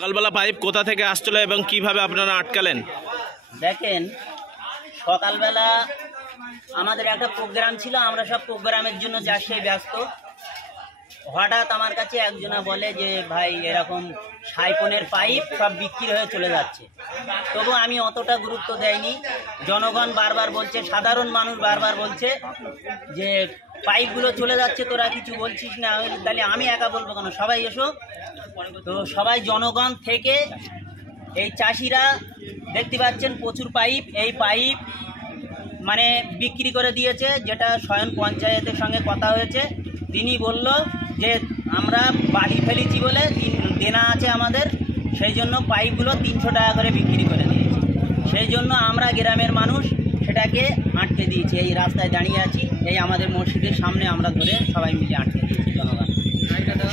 সকালবেলা পাইপ কোথা থেকে আসছিল এবং কিভাবে আপনারা আটকালেন? দেখেন, সকালবেলা আমাদের একটা প্রোগ্রাম ছিল, আমরা সব প্রোগ্রামের জন্য যাচ্ছি ব্যস্ত। হঠাৎ আমার কাছে একজনা বলে যে ভাই এরকম সাইপনের পাইপ সব বিক্রি হয়ে চলে যাচ্ছে। তবু আমি অতটা গুরুত্ব দেইনি। জনগণ বারবার বলছে, সাধারণ মানুষ বারবার বলছে যে পাইপগুলো চলে যাচ্ছে, তোরা কিছু বলছিস না। তাহলে আমি একা বলবো কেন, সবাই এসো। তো সবাই জনগণ থেকে এই চাষিরা দেখতে পাচ্ছেন প্রচুর পাইপ, এই পাইপ মানে বিক্রি করে দিয়েছে। যেটা স্বয়ং পঞ্চায়েতের সঙ্গে কথা হয়েছে, তিনি বলল যে আমরা বালি ফেলেছি বলে দেনা আছে আমাদের, সেই জন্য পাইপগুলো 300 টাকা করে বিক্রি করে দিয়েছে। সেই জন্য আমরা গ্রামের মানুষ সেটাকে আটকে দিয়েছি। এই রাস্তায় দাঁড়িয়ে আছি, এই আমাদের মসজিদের সামনে আমরা ধরে সবাই মিলে আটকে দিয়েছি। জনগণ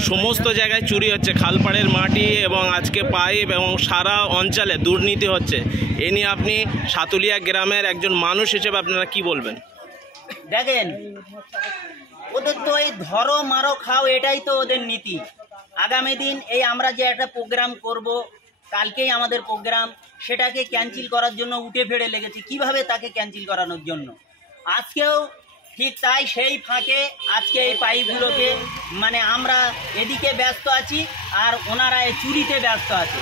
সমস্ত জায়গায় চুরি হচ্ছে, খালপাড়ের মাটি এবং আজকে পাইপ এবং সারা অঞ্চলে দুর্নীতি হচ্ছে। এ নিয়ে আপনি সাতুলিয়া গ্রামের একজন মানুষ হিসেবে আপনারা কি বলবেন? দেখেন, ওদের তো এই ধরো মারো খাও, এটাই তো ওদের নীতি। আগামী দিন এই আমরা যে একটা প্রোগ্রাম করব, কালকেই আমাদের প্রোগ্রাম, সেটাকে ক্যান্সেল করার জন্য উঠে ফেড়ে লেগেছে। কিভাবে তাকে ক্যান্সেল করানোর জন্য আজকেও ঠিক তাই। সেই ফাঁকে আজকে এই পাইপগুলোকে মানে আমরা এদিকে ব্যস্ত আছি আর ওনারা এই চুরিতে ব্যস্ত আছে।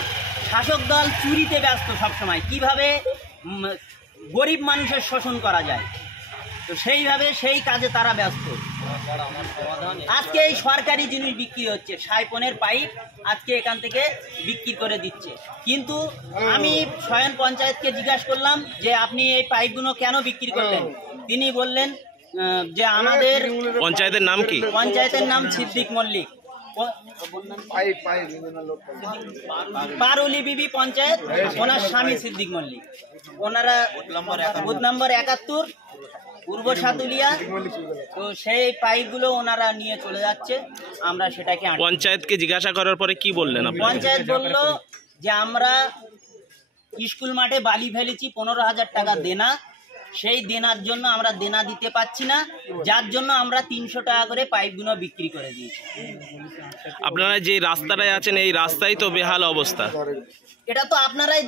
শাসক দল চুরিতে ব্যস্ত সবসময়, কিভাবে গরিব মানুষের শোষণ করা যায়, তো সেইভাবে সেই কাজে তারা ব্যস্ত। আজকে এই সরকারি জিনিস বিক্রি হচ্ছে, সাইপনের পাইপ আজকে এখান থেকে বিক্রি করে দিচ্ছে। কিন্তু আমি স্বয়ং পঞ্চায়েতকে জিজ্ঞাসা করলাম যে আপনি এই পাইপগুলো কেন বিক্রি করলেন? তিনি বললেন যে আমাদের পঞ্চায়েতের নাম কি? পঞ্চায়েতের নাম সিদ্দিক মল্লিক, পারুলি বিবি পঞ্চায়েত, ওনার স্বামী সিদ্দিক মল্লিক। ওনারা বুথ নম্বর 71 পূর্ব সাতুলিয়া। তো সেই পাইপগুলো ওনারা নিয়ে চলে যাচ্ছে, আমরা সেটাকে পঞ্চায়েতকে জিজ্ঞাসা করার পরে কি বললেন? পঞ্চায়েত বলল যে আমরা স্কুল মাঠে বালি ফেলেছি, 15,000 টাকা দেনা, সেই দেনার জন্য আমরা দেনা দিতে পারছি না, যার জন্য আমরা 300 টাকা করে পাইপগুলো বিক্রি করে দিয়েছি। আপনারা যে রাস্তাটায় আছেন এই রাস্তায় তো বেহাল অবস্থা। এটা তো আপনারাই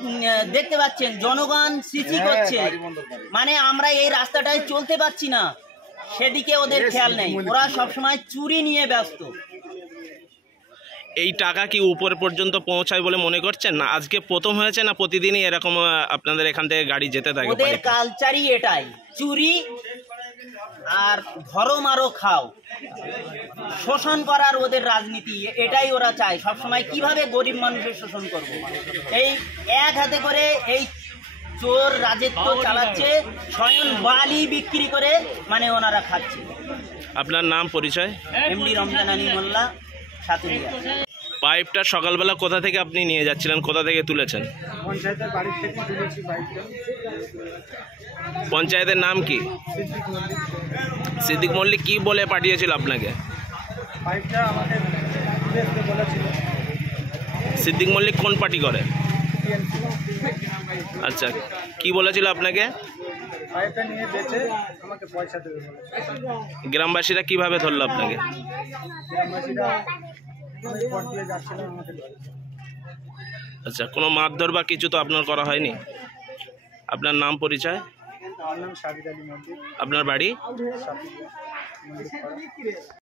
দেখতে পাচ্ছেন, জনগণ সিসি করছে, মানে আমরা এই রাস্তাটায় চলতে পারছি না, সেদিকে ওদের খেয়াল নেই। ওরা সবসময় চুরি নিয়ে ব্যস্ত। এই টাকা কি উপর পর্যন্ত পৌঁছায় বলে মনে করছেন? না আজকে প্রথম হয়েছে, না প্রতিদিনই এরকম আপনাদের এখান থেকে গাড়ি যেতে থাকে? ওদের কালচারই এটাই, চুরি আর ধরো মারো খাও, শোষণ করার ওদের রাজনীতি, এটাই ওরা চায় সবসময়। কিভাবে গরিব মানুষের শোষণ করব, এই এক হাতে করে এই চোর রাজত্ব চালাচ্ছে, স্বয়ং বালি বিক্রি করে মানে ওনারা খাচ্ছে। আপনার নাম পরিচয়? এমডি রমজান আলী মোল্লা, সাতুলিয়া। পাইপটা সকালবেলা কোথা থেকে আপনি নিয়ে যাচ্ছিলেন, কোথা থেকে তুলেছেন? পঞ্চায়েতের বাড়ি থেকে তুলেছি পাইপটা। পঞ্চায়েতের নাম কি? সিদ্দিক মল্লিক কি বলে পাঠিয়েছিল আপনাকে? পাইপটা আমাকে দেখতে বলেছিল। সিদ্দিক মল্লিক কোন পার্টি করে? টিএমসি। আচ্ছা, কি বলেছিল আপনাকে? পাইপটা নিয়ে বেচে আমাকে পয়সা দেবে বলেছে। গ্রামবাসীরা কিভাবে ধরলো আপনাকে? গ্রামবাসীরা অনেক পথ দিয়ে যাচ্ছিল, আমাকে ধরেছে। আচ্ছা, কোনো মারধর বা কিছু তো আপনার করা হয়নি? আপনার নাম পরিচয়? আমার নাম সাবির আলী মল্লিক। আপনার বাড়ি? সাতুলিয়া, মল্লিক পাড়া।